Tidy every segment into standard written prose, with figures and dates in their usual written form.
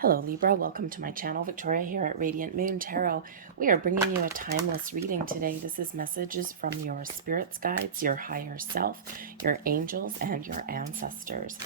Hello Libra, welcome to my channel. Victoria here at Radiant Moon Tarot. We are bringing you a timeless reading today. This is messages from your spirits guides, your higher self, your angels, and your ancestors.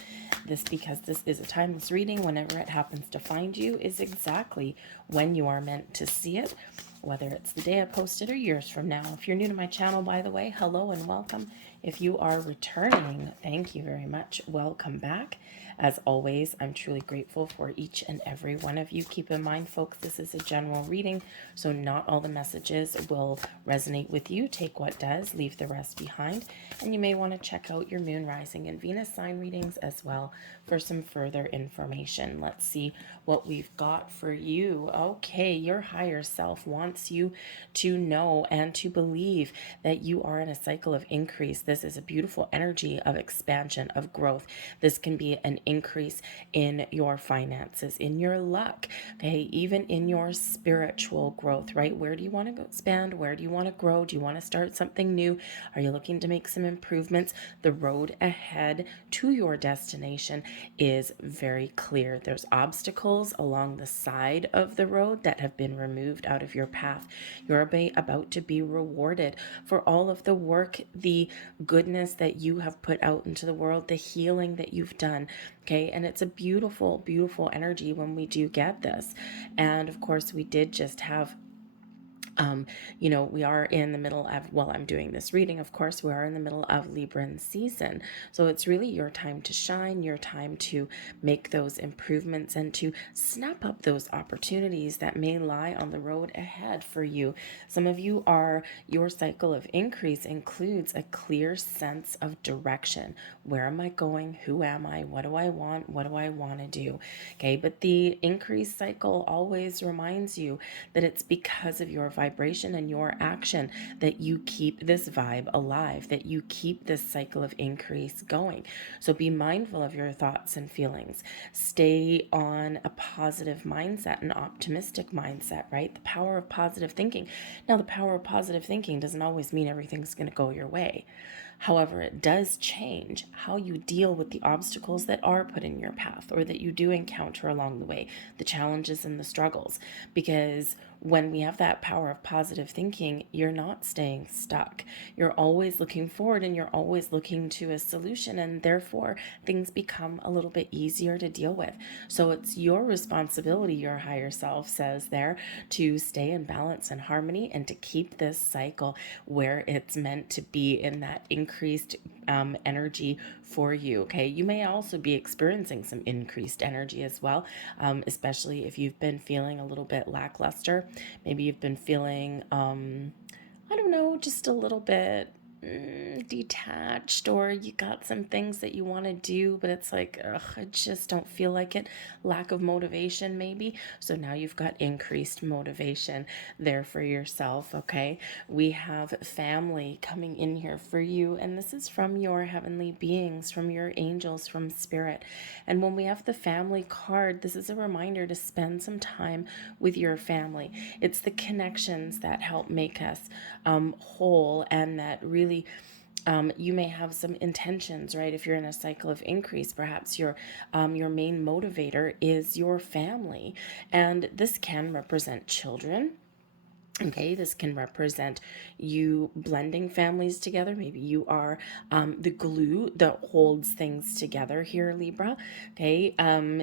Because this is a timeless reading, whenever it happens to find you is exactly when you are meant to see it, whether it's the day I posted or years from now. If you're new to my channel, by the way, hello and welcome. If you are returning, thank you very much. Welcome back. As always, I'm truly grateful for each and every one of you. Keep in mind, folks, this is a general reading, so not all the messages will resonate with you. Take what does, leave the rest behind. And you may want to check out your moon, rising, and Venus sign readings as well for some further information. Let's see what we've got for you. Okay, your higher self wants you to know and to believe that you are in a cycle of increase. This is a beautiful energy of expansion, of growth. This can be an increase in your finances, in your luck, okay, even in your spiritual growth, right? Where do you want to expand? Where do you want to grow? Do you want to start something new? Are you looking to make some improvements? The road ahead to your destination is very clear. There's obstacles along the side of the road that have been removed out of your path. You're about to be rewarded for all of the work, the goodness that you have put out into the world, the healing that you've done. Okay, and it's a beautiful, beautiful energy when we do get this. And of course, we did just have we are in the middle of, while I'm doing this reading, of course, we are in the middle of Libran season. So it's really your time to shine, your time to make those improvements and to snap up those opportunities that may lie on the road ahead for you. Some of you your cycle of increase includes a clear sense of direction. Where am I going? Who am I? What do I want? What do I want to do? Okay, but the increase cycle always reminds you that it's because of your vibration and your action that you keep this vibe alive, that you keep this cycle of increase going. So be mindful of your thoughts and feelings. Stay on a positive mindset, an optimistic mindset, right? The power of positive thinking. Now, the power of positive thinking doesn't always mean everything's going to go your way. However, it does change how you deal with the obstacles that are put in your path or that you do encounter along the way, the challenges and the struggles. Because when we have that power of positive thinking, you're not staying stuck. You're always looking forward and you're always looking to a solution, and therefore things become a little bit easier to deal with. So it's your responsibility, your higher self says there, to stay in balance and harmony and to keep this cycle where it's meant to be, in that increased energy for you. Okay, you may also be experiencing some increased energy as well, especially if you've been feeling a little bit lackluster. Maybe you've been feeling, I don't know, just a little bit detached, or you got some things that you want to do, but it's like, ugh, I just don't feel like it. Lack of motivation, maybe. So now you've got increased motivation there for yourself. Okay, we have family coming in here for you, and this is from your heavenly beings, from your angels, from spirit. And when we have the family card, this is a reminder to spend some time with your family. It's the connections that help make us whole, and that really you may have some intentions, right? If you're in a cycle of increase, perhaps your main motivator is your family, and this can represent children. Okay, this can represent you blending families together. Maybe you are the glue that holds things together here, Libra. Okay,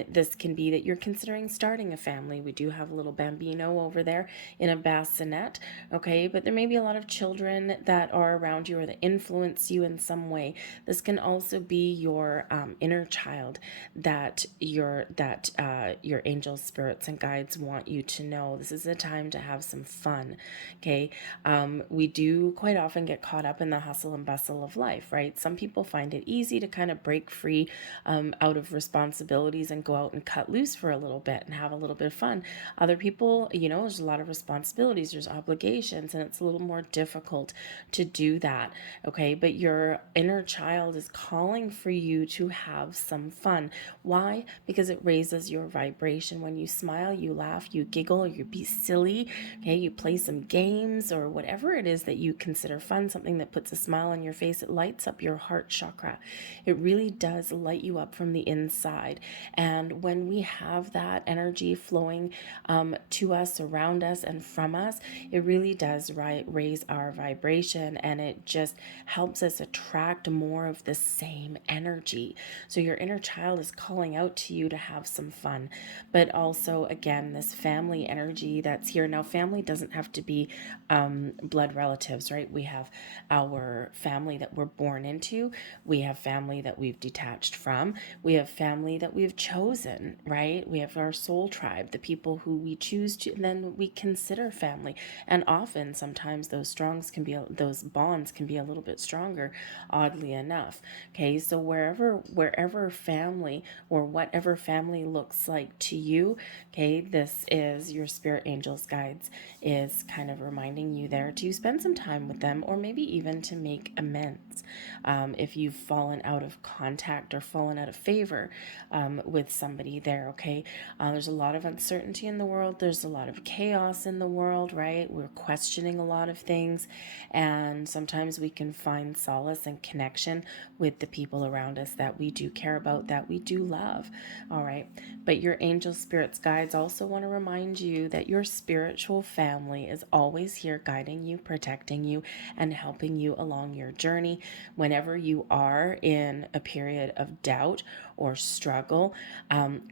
this can be that you're considering starting a family. We do have a little bambino over there in a bassinet. Okay, but there may be a lot of children that are around you or that influence you in some way. This can also be your inner child that your angels, spirits, and guides want you to know. This is a time to have some fun. Okay, we do quite often get caught up in the hustle and bustle of life, right? Some people find it easy to kind of break free out of responsibilities and go out and cut loose for a little bit and have a little bit of fun. Other people, there's a lot of responsibilities, there's obligations, and it's a little more difficult to do that. Okay, but your inner child is calling for you to have some fun. Why? Because it raises your vibration. When you smile, you laugh, you giggle, you be silly. Okay, you play play some games or whatever it is that you consider fun, something that puts a smile on your face. It lights up your heart chakra. It really does light you up from the inside. And when we have that energy flowing to us, around us, and from us, it really does raise our vibration, and it just helps us attract more of the same energy. So your inner child is calling out to you to have some fun. But also, again, this family energy that's here. Now, family doesn't have to be blood relatives, right? We have our family that we're born into. We have family that we've detached from. We have family that we've chosen, right? We have our soul tribe, the people who we choose to, and then we consider family. And often, sometimes those bonds can be a little bit stronger, oddly enough. Okay, so wherever family or whatever family looks like to you, okay, this is your spirit angels guides is kind of reminding you there to spend some time with them, or maybe even to make amends if you've fallen out of contact or fallen out of favor with somebody there. Okay, there's a lot of uncertainty in the world, there's a lot of chaos in the world, right? We're questioning a lot of things, and sometimes we can find solace and connection with the people around us that we do care about, that we do love. All right, but your angel spirits guides also want to remind you that your spiritual family is always here, guiding you, protecting you, and helping you along your journey. Whenever you are in a period of doubt or struggle,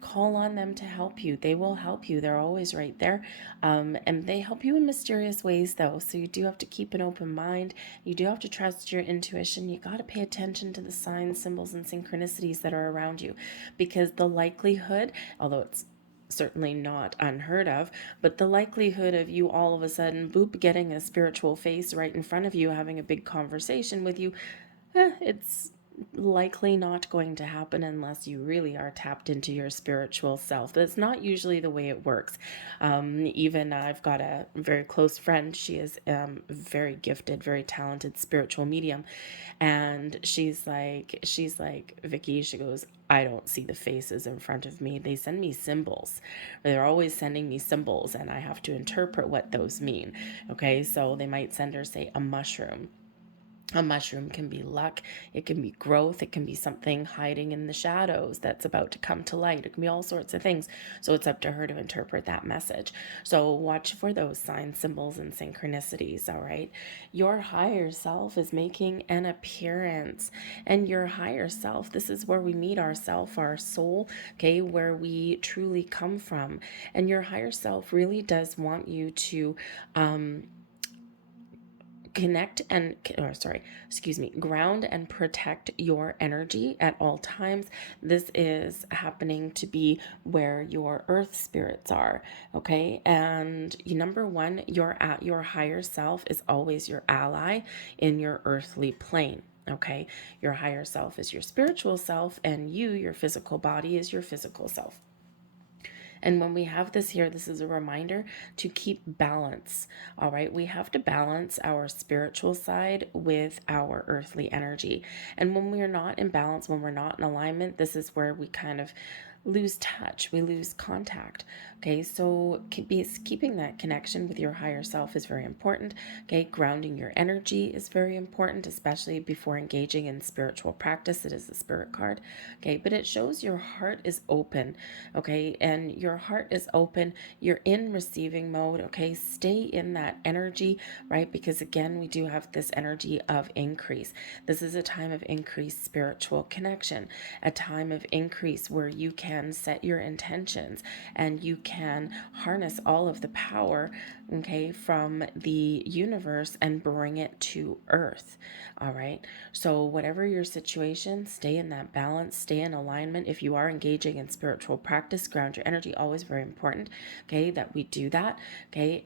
call on them to help you. They will help you. They're always right there. And they help you in mysterious ways, though. So you do have to keep an open mind. You do have to trust your intuition. You got to pay attention to the signs, symbols, and synchronicities that are around you, because the likelihood, although it's certainly not unheard of, but the likelihood of you all of a sudden, boop, getting a spiritual face right in front of you, having a big conversation with you, it's likely not going to happen unless you really are tapped into your spiritual self. That's not usually the way it works. Even I've got a very close friend. She is very gifted, very talented spiritual medium, and she's like, Vicky, she goes, I don't see the faces in front of me. They send me symbols. They're always sending me symbols, and I have to interpret what those mean. Okay, so they might send her, say, a mushroom. A mushroom can be luck, it can be growth, it can be something hiding in the shadows that's about to come to light. It can be all sorts of things. So it's up to her to interpret that message. So watch for those signs, symbols, and synchronicities, all right? Your higher self is making an appearance. And your higher self, this is where we meet ourself, our soul, okay, where we truly come from. And your higher self really does want you to ground and protect your energy at all times. This is happening to be where your earth spirits are, okay? And number one, your higher self is always your ally in your earthly plane. Okay, your higher self is your spiritual self, and your physical body, is your physical self. And when we have this here, this is a reminder to keep balance. All right, we have to balance our spiritual side with our earthly energy. And when we are not in balance, when we're not in alignment, this is where we kind of lose touch, we lose contact. Okay, so keeping that connection with your higher self is very important. Okay, grounding your energy is very important, especially before engaging in spiritual practice. It is the spirit card. Okay, but it shows your heart is open. Okay, and your heart is open, you're in receiving mode. Okay, stay in that energy, right? Because again, we do have this energy of increase. This is a time of increased spiritual connection, a time of increase where you can set your intentions and you can harness all of the power, okay, from the universe and bring it to earth. All right, so whatever your situation, stay in that balance, stay in alignment. If you are engaging in spiritual practice, ground your energy, always very important, okay, that we do that. Okay,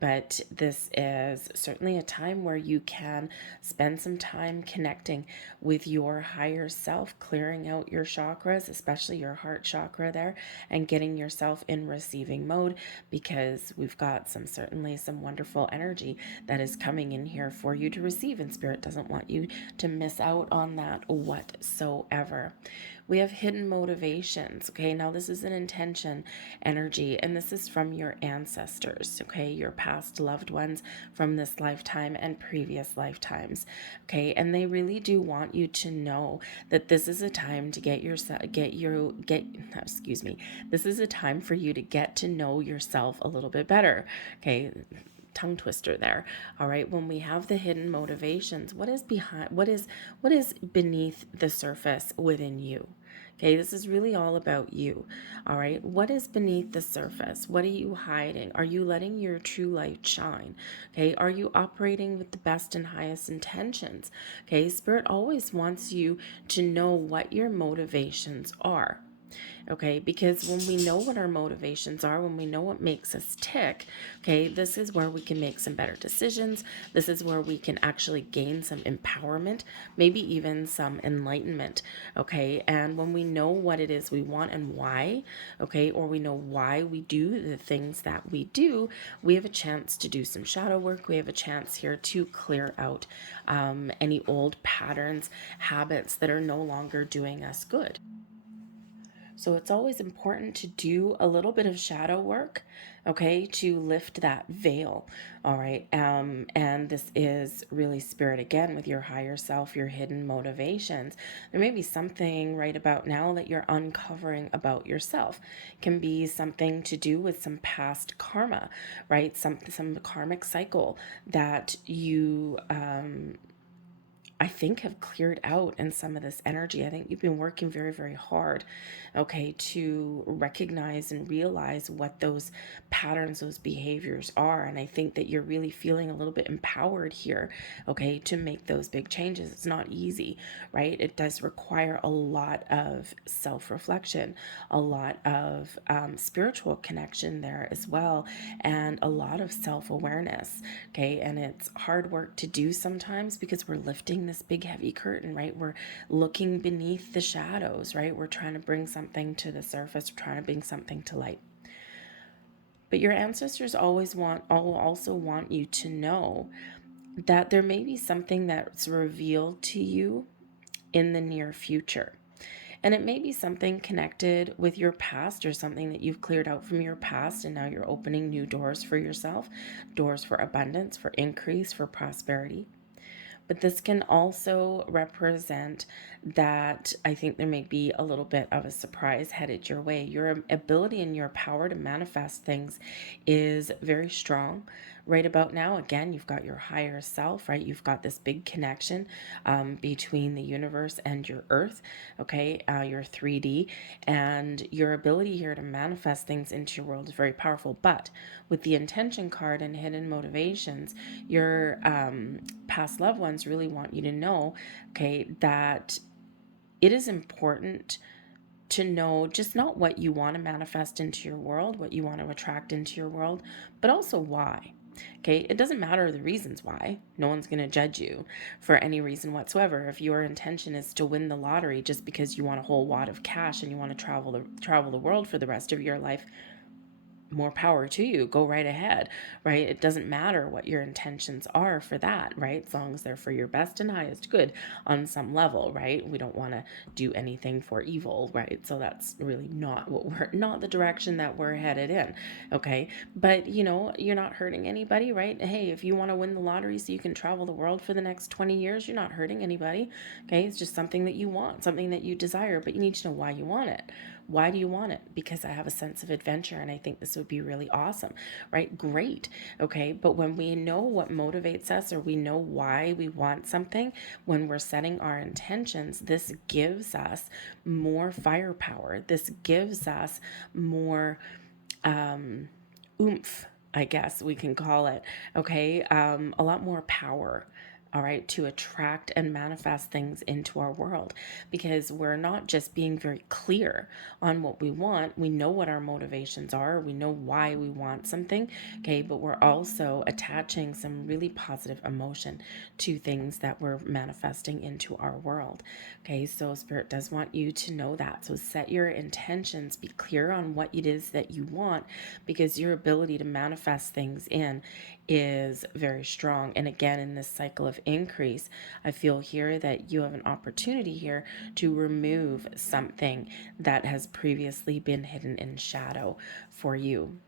but this is certainly a time where you can spend some time connecting with your higher self, clearing out your chakras, especially your heart chakra there, and getting yourself in receiving mode, because we've got some certainly some wonderful energy that is coming in here for you to receive, and Spirit doesn't want you to miss out on that whatsoever. We have hidden motivations. Okay, now this is an intention energy, and this is from your ancestors, okay, your past loved ones from this lifetime and previous lifetimes. Okay, and they really do want you to know that this is a time to this is a time for you to get to know yourself a little bit better. Okay, tongue twister there. All right, when we have the hidden motivations, what is beneath the surface within you? Okay, this is really all about you. All right, what is beneath the surface? What are you hiding? Are you letting your true light shine? Okay, are you operating with the best and highest intentions? Okay, Spirit always wants you to know what your motivations are. Okay, because when we know what our motivations are, when we know what makes us tick, okay, this is where we can make some better decisions. This is where we can actually gain some empowerment, maybe even some enlightenment. Okay, and when we know what it is we want and why, okay, or we know why we do the things that we do, we have a chance to do some shadow work. We have a chance here to clear out any old patterns, habits that are no longer doing us good. So it's always important to do a little bit of shadow work, okay, to lift that veil. All right. And this is really Spirit again with your higher self, your hidden motivations. There may be something right about now that you're uncovering about yourself. It can be something to do with some past karma, right? Some karmic cycle that you I think have cleared out in some of this energy. I think you've been working very, very hard, okay, to recognize and realize what those patterns, those behaviors are. And I think that you're really feeling a little bit empowered here, okay, to make those big changes. It's not easy, right? It does require a lot of self-reflection, a lot of spiritual connection there as well, and a lot of self-awareness, okay? And it's hard work to do sometimes because we're lifting this big heavy curtain, right? We're looking beneath the shadows, right? We're trying to bring something to the surface. We're trying to bring something to light. But your ancestors also want you to know that there may be something that's revealed to you in the near future. And it may be something connected with your past or something that you've cleared out from your past, and now you're opening new doors for yourself, doors for abundance, for increase, for prosperity. But this can also represent that I think there may be a little bit of a surprise headed your way. Your ability and your power to manifest things is very strong right about now. Again, you've got your higher self, right? You've got this big connection between the universe and your earth, okay? Your 3D, and your ability here to manifest things into your world is very powerful. But with the intention card and hidden motivations, your past loved ones really want you to know, okay, that it is important to know just not what you want to manifest into your world, what you want to attract into your world, but also why. Okay, it doesn't matter the reasons why. No one's going to judge you for any reason whatsoever. If your intention is to win the lottery just because you want a whole wad of cash and you want to travel the world for the rest of your life, more power to you. Go right ahead, right? It doesn't matter what your intentions are for that, right? As long as they're for your best and highest good on some level, right? We don't want to do anything for evil, right? So that's really not the direction that we're headed in, okay? But you're not hurting anybody, right? Hey, if you want to win the lottery so you can travel the world for the next 20 years, you're not hurting anybody, okay? It's just something that you want, something that you desire, but you need to know why you want it. Why do you want it? Because I have a sense of adventure and I think this would be really awesome, right? Great. Okay. But when we know what motivates us, or we know why we want something, when we're setting our intentions, this gives us more firepower. This gives us more oomph, I guess we can call it. Okay. A lot more power. all right, to attract and manifest things into our world, because we're not just being very clear on what we want. We know what our motivations are, we know why we want something, okay, but we're also attaching some really positive emotion to things that we're manifesting into our world. Okay, so Spirit does want you to know that. So set your intentions, be clear on what it is that you want, because your ability to manifest things in is very strong. And again, in this cycle of increase, I feel here that you have an opportunity here to remove something that has previously been hidden in shadow for you.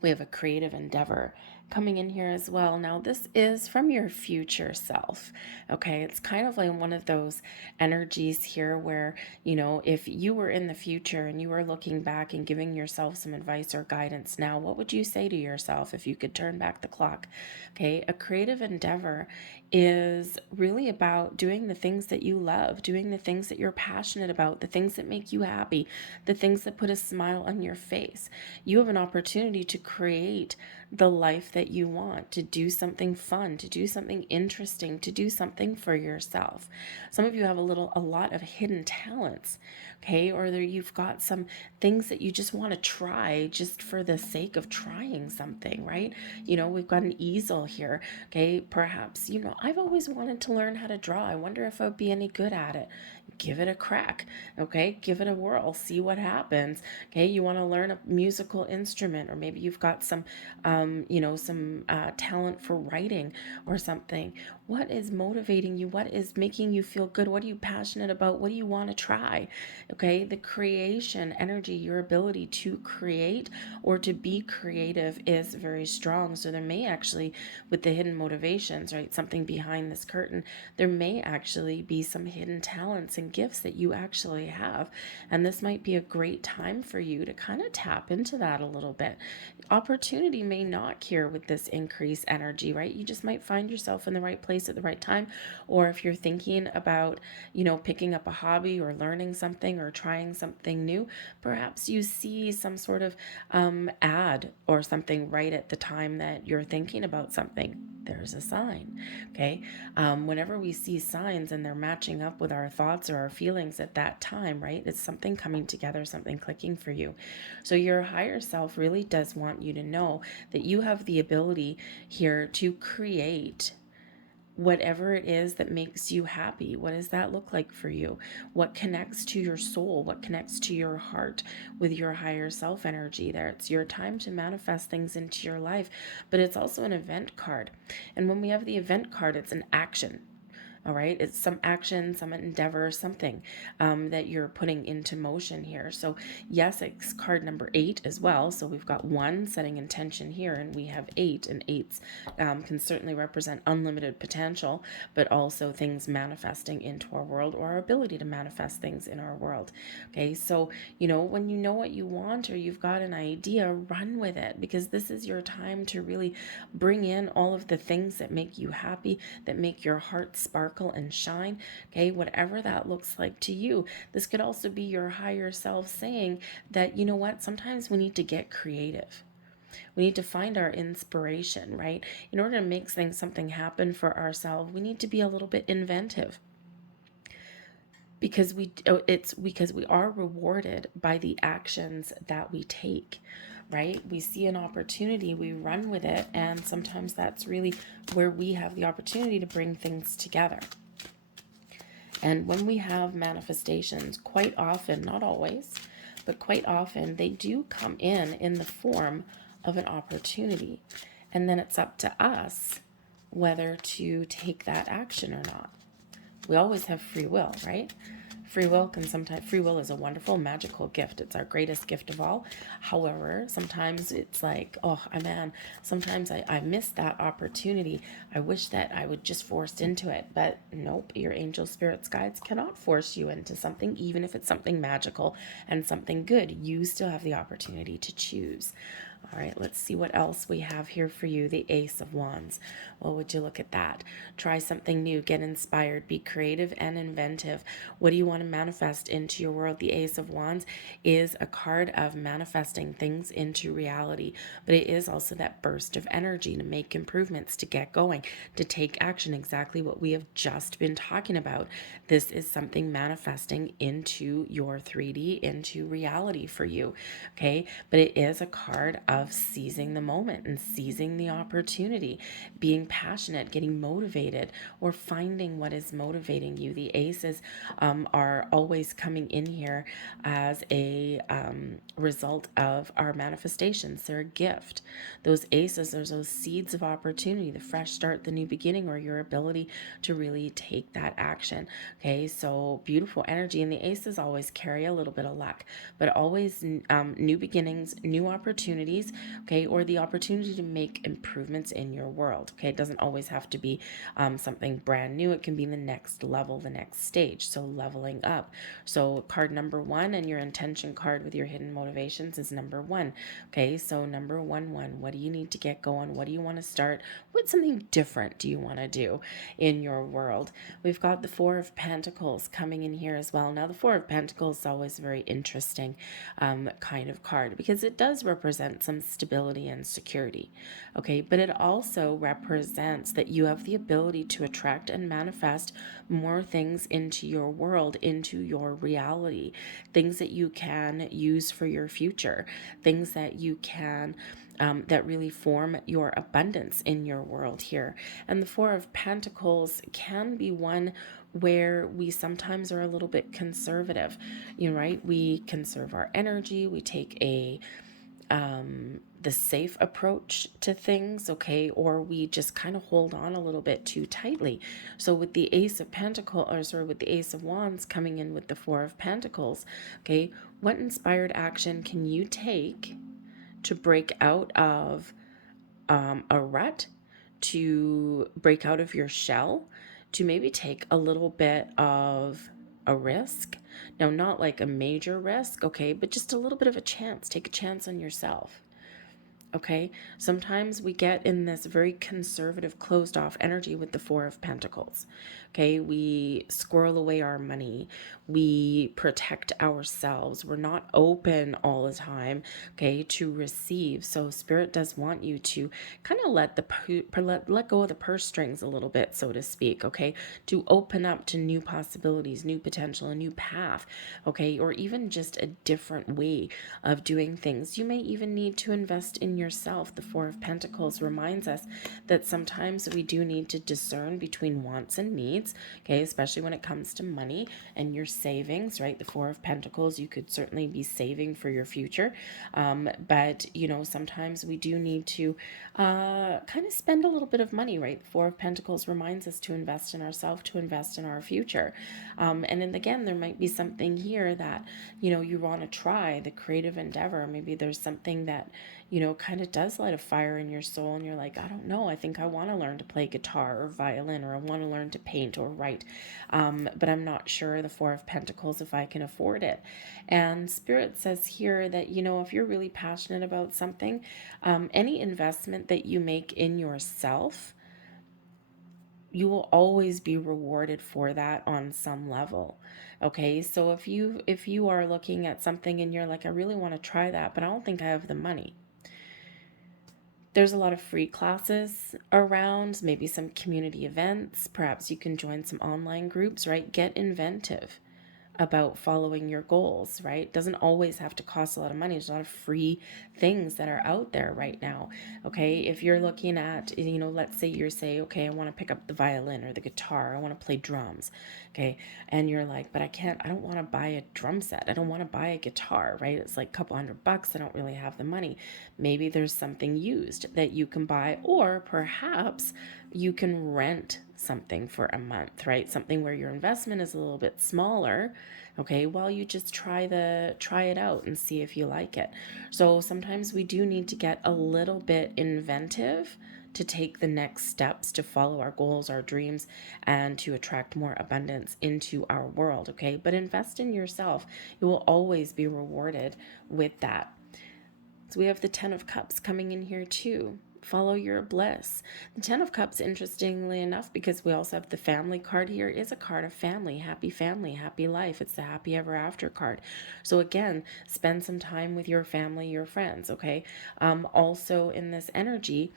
We have a creative endeavor coming in here as well. Now, this is from your future self. Okay, it's kind of like one of those energies here where, you know, if you were in the future and you were looking back and giving yourself some advice or guidance now, what would you say to yourself if you could turn back the clock? Okay, a creative endeavor is really about doing the things that you love, doing the things that you're passionate about, the things that make you happy, the things that put a smile on your face. You have an opportunity to create the life that you want, to do something fun, to do something interesting, to do something for yourself. Some of you have a lot of hidden talents, okay? Or you've got some things that you just want to try just for the sake of trying something, right? You know, we've got an easel here, okay? Perhaps, you know, I've always wanted to learn how to draw. I wonder if I'd be any good at it. Give it a crack, okay? Give it a whirl, see what happens, okay? You want to learn a musical instrument, or maybe you've got some, some talent for writing or something. What is motivating you? What is making you feel good? What are you passionate about? What do you want to try? Okay, the creation energy, your ability to create or to be creative is very strong. So there may actually, with the hidden motivations, right, something behind this curtain, there may actually be some hidden talents and gifts that you actually have. And this might be a great time for you to kind of tap into that a little bit. Opportunity may knock here with this increased energy, right? You just might find yourself in the right place at the right time. Or if you're thinking about, you know, picking up a hobby or learning something or trying something new, perhaps you see some sort of ad or something right at the time that you're thinking about something. There's a sign, okay? Whenever we see signs and they're matching up with our thoughts or our feelings at that time, right? It's something coming together, something clicking for you. So your higher self really does want you to know that you have the ability here to create whatever it is that makes you happy. What does that look like for you? What connects to your soul? What connects to your heart with your higher self energy there? It's your time to manifest things into your life, but it's also an event card. And when we have the event card, it's an action. All right, it's some action, some endeavor, something that you're putting into motion here. So yes, it's card number 8 as well. So we've got 1 setting intention here, and we have 8, and 8s can certainly represent unlimited potential, but also things manifesting into our world, or our ability to manifest things in our world. Okay, so you know, when you know what you want or you've got an idea, run with it, because this is your time to really bring in all of the things that make you happy, that make your heart sparkle and shine. Okay, whatever that looks like to you. This could also be your higher self saying that, you know what, sometimes we need to get creative. We need to find our inspiration, right? In order to make something happen for ourselves, we need to be a little bit inventive, because we are rewarded by the actions that we take, right? We see an opportunity, we run with it, and sometimes that's really where we have the opportunity to bring things together. And when we have manifestations, quite often, not always, but quite often, they do come in the form of an opportunity. And then it's up to us whether to take that action or not. We always have free will, right? Free will is a wonderful, magical gift. It's our greatest gift of all. However, sometimes it's like, oh man, sometimes I miss that opportunity. I wish that I would just forced into it. But nope, your angel spirits guides cannot force you into something, even if it's something magical and something good. You still have the opportunity to choose. All right, let's see what else we have here for you. The Ace of Wands. Well, would you look at that? Try something new, get inspired, be creative and inventive. What do you want to manifest into your world? The Ace of Wands is a card of manifesting things into reality, but it is also that burst of energy to make improvements, to get going, to take action, exactly what we have just been talking about. This is something manifesting into your 3D, into reality for you, okay? But it is a card of seizing the moment and seizing the opportunity, being passionate, getting motivated, or finding what is motivating you. The aces are always coming in here as a result of our manifestations. They're a gift. Those aces are those seeds of opportunity, the fresh start, the new beginning, or your ability to really take that action. Okay, so beautiful energy. And the aces always carry a little bit of luck, but always new beginnings, new opportunities, okay, or the opportunity to make improvements in your world. Okay, it doesn't always have to be something brand new. It can be the next level, the next stage. So leveling up. So card number 1 and your intention card with your hidden motivations is number 1. Okay, so number 1, what do you need to get going? What do you want to start? What's something different do you want to do in your world? We've got the Four of Pentacles coming in here as well. Now, the Four of Pentacles is always a very interesting kind of card because it does represent some stability and security. Okay, but it also represents that you have the ability to attract and manifest more things into your world, into your reality, things that you can use for your future, things that you can that really form your abundance in your world here. And the Four of Pentacles can be one where we sometimes are a little bit conservative, right? We conserve our energy, we take the safe approach to things, okay, or we just kind of hold on a little bit too tightly. So with the Ace of Pentacles, or sorry, with the Ace of Wands coming in with the Four of Pentacles, okay, what inspired action can you take to break out of a rut, to break out of your shell, to maybe take a little bit of a risk? Now, not like a major risk, okay, but just a little bit of a chance. Take a chance on yourself. Okay, sometimes we get in this very conservative, closed off energy with the Four of Pentacles. Okay, we squirrel away our money, we protect ourselves, we're not open all the time, okay, to receive. So Spirit does want you to kind of let go of the purse strings a little bit, so to speak, okay, to open up to new possibilities, new potential, a new path, okay, or even just a different way of doing things. You may even need to invest in yourself. The Four of Pentacles reminds us that sometimes we do need to discern between wants and needs, okay, especially when it comes to money and your savings, right? The Four of Pentacles, you could certainly be saving for your future, but sometimes we do need to kind of spend a little bit of money, right? The Four of Pentacles reminds us to invest in ourselves, to invest in our future, and then again, there might be something here that you want to try, the creative endeavor. Maybe there's something that kind of does light a fire in your soul, and you're like, I don't know, I think I want to learn to play guitar or violin, or I want to learn to paint or write, but I'm not sure, the Four of Pentacles, if I can afford it. And Spirit says here that if you're really passionate about something, any investment that you make in yourself, you will always be rewarded for that on some level. Okay, so if you are looking at something and you're like, I really want to try that, but I don't think I have the money, there's a lot of free classes around, maybe some community events. Perhaps you can join some online groups, right? Get inventive about following your goals, right? It doesn't always have to cost a lot of money. There's a lot of free things that are out there right now. Okay, if you're looking at, let's say okay, I want to pick up the violin or the guitar, I want to play drums, okay, and you're like, but I don't want to buy a drum set, I don't want to buy a guitar, right? It's like a couple $100, I don't really have the money. Maybe there's something used that you can buy, or perhaps you can rent something for a month, right? Something where your investment is a little bit smaller, okay, while you just try it out and see if you like it. So sometimes we do need to get a little bit inventive to take the next steps to follow our goals, our dreams, and to attract more abundance into our world, okay? But invest in yourself. You will always be rewarded with that. So we have the Ten of Cups coming in here too. Follow your bliss. The Ten of Cups, interestingly enough, because we also have the family card here, is a card of family, happy life. It's the happy ever after card. So again, spend some time with your family, your friends, okay? Also in this energy,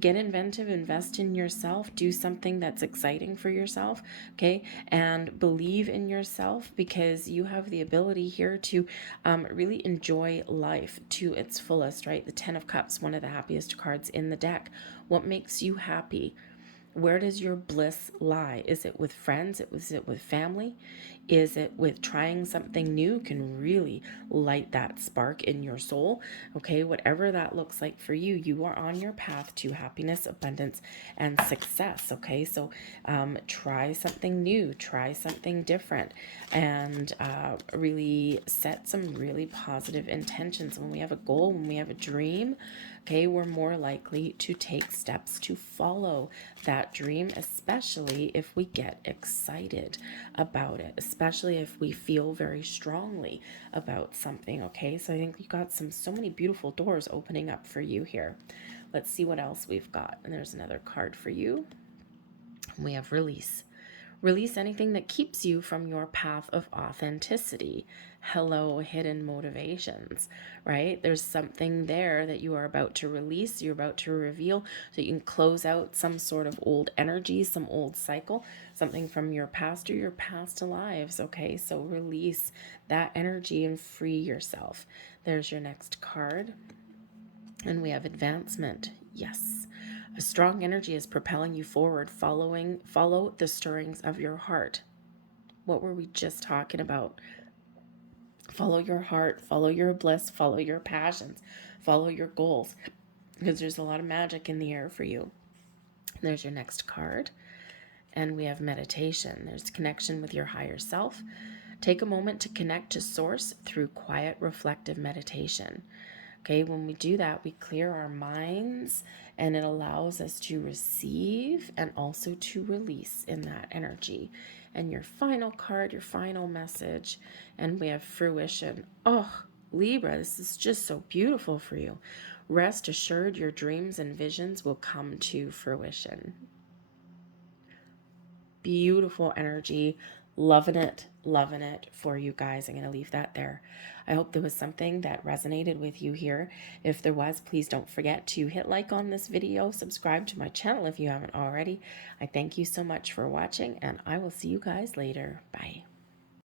get inventive, invest in yourself, do something that's exciting for yourself, okay? And believe in yourself, because you have the ability here to really enjoy life to its fullest, right? The Ten of Cups, one of the happiest cards in the deck. What makes you happy? Where does your bliss lie? Is it with friends? Is it with family? Is it with trying something new? Can really light that spark in your soul. Okay, whatever that looks like for you, you are on your path to happiness, abundance, and success. Okay, so try something new, try something different, and really set some really positive intentions. When we have a goal, when we have a dream, okay, we're more likely to take steps to follow that dream, especially if we get excited about it, especially if we feel very strongly about something, okay? So I think you got so many beautiful doors opening up for you here. Let's see what else we've got. And there's another card for you. We have release. Release anything that keeps you from your path of authenticity. Hello, hidden motivations, right? There's something there that you are about to release, you're about to reveal, so you can close out some sort of old energy, some old cycle, something from your past or your past lives, okay? So release that energy and free yourself. There's your next card. And we have advancement. Yes. A strong energy is propelling you forward. Follow the stirrings of your heart. What were we just talking about? Follow your heart, follow your bliss, follow your passions, follow your goals, because there's a lot of magic in the air for you. There's your next card. And we have meditation. There's connection with your higher self. Take a moment to connect to source through quiet, reflective meditation. Okay, when we do that, we clear our minds, and it allows us to receive and also to release in that energy. And your final card, your final message, and we have fruition. Oh, Libra, this is just so beautiful for you. Rest assured, your dreams and visions will come to fruition. Beautiful energy. Loving it for you guys. I'm going to leave that there. I hope there was something that resonated with you here. If there was, please don't forget to hit like on this video, subscribe to my channel if you haven't already. I thank you so much for watching, and I will see you guys later. Bye.